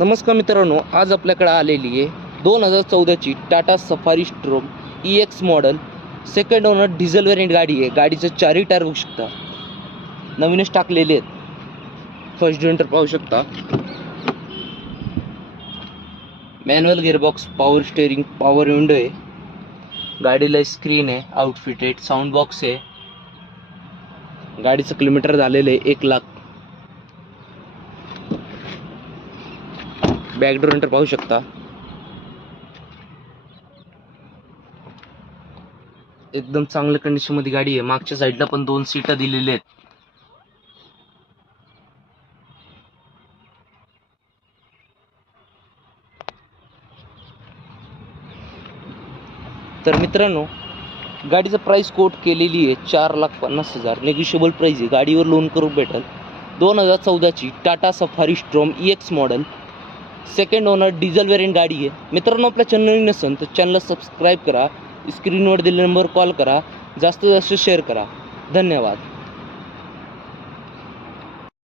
नमस्कार मित्रांनो, आज आपल्याकडे आलेली आहे 2014ची Tata Safari Storme EX model second owner diesel variant गाडी आहे। गाडीचं चारही टायर बघू शकता, नवीनच टाकलेले आहेत। फर्स्ट जनरेटर पाहू शकता, manual gearbox, power steering, power window आहे। गाडीला स्क्रीन आहे, आउटफिटेड साऊंड बॉक्स आहे। गाडीचं किलोमीटर झालेलं आहे 1 लाख। बॅक डोर एंटर पाहू शकता, एकदम चांगल्या कंडिशन मध्ये गाडी आहे। मागच्या साईडला पण 2 सीटा दिलेले आहेत। तर मित्रांनो, गाडीचं प्राइस कोट केलेली आहे 4,50,000, नेगोशिएबल प्राइस आहे। गाडीवर लोन करून भेटेल। 2014ची Tata Safari Storme EX model second owner diesel variant गाडी आहे। मित्रांनो, आपल्या चॅनल नसेल तर चॅनलला सबस्क्राईब करा, स्क्रीनवर दिलेल्या नंबरवर कॉल करा, जास्तीत जास्त शेअर करा। धन्यवाद।